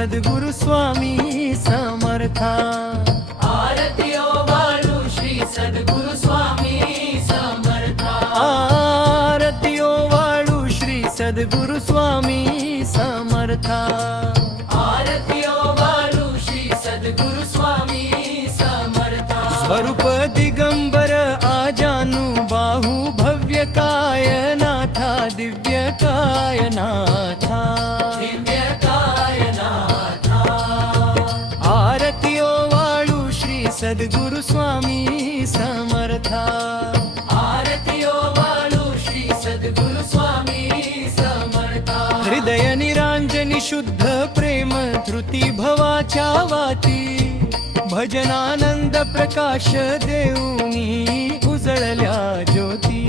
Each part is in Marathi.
सद्गुरु स्वामी समर्था। आरती वाळू श्री सद्गुरु स्वामी समर्था। आरती वाळू श्री सद्गुरु स्वामी समर्था। आरती वाळू श्री सद्गुरु स्वामी समर्था। स्वरूप दिगंबर आजानु बाहु भव्य कायनाथा दिव्य कायनाथा। दिव्य कायनाथा। आरती वाळू श्री सद्गुरु स्वामी समर्था। आरती वाळू श्री सद्गुरु स्वामी समर्था। हृदय निरांजनी शुद्ध प्रेम धृती भवाच्या वाती भजनानंद प्रकाश देऊनी उजळल्या ज्योती।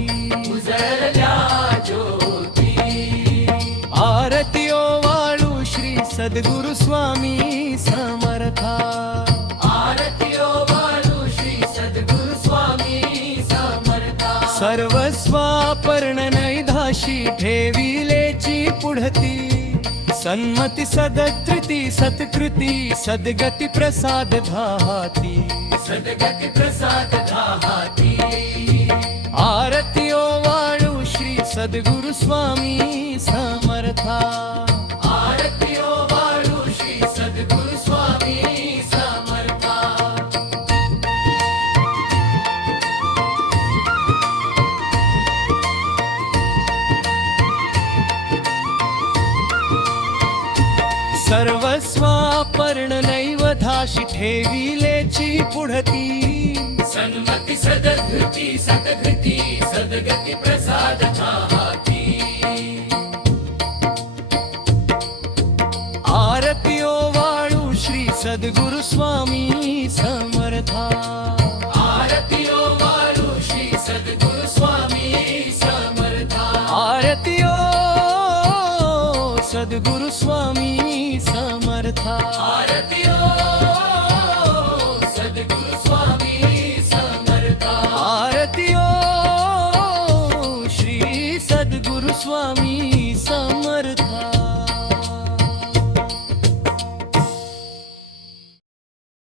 उजळल्या ज्योती। आरती वाळू श्री सद्गुरु स्वामी समर्था। आरती वाळू श्री सद्गुरु स्वामी समर्था। सर्वस्वापर्ण नैधाशी ठेविलेची पुढती सन्मती सदकृती सत्कृती सद्गती प्रसाद धाती। सद्गती प्रसाद धाती। आरती वाळू श्री सद्गुरु स्वामी समर्था। आरती वाळू श्री सद्गुरु स्वामी समर्था। सर्वस्वापर्ण नैवधाशी ठेविलेची पुढती सन्मती सदकृती सद्गती सद्गती प्रसाद धाती। आरती वाळू श्री सद्गुरु स्वामी समर्था। आरती वाळू श्री सद्गुरु स्वामी समर्था। आरती सद्गुरु स्वामी समर्था। आरती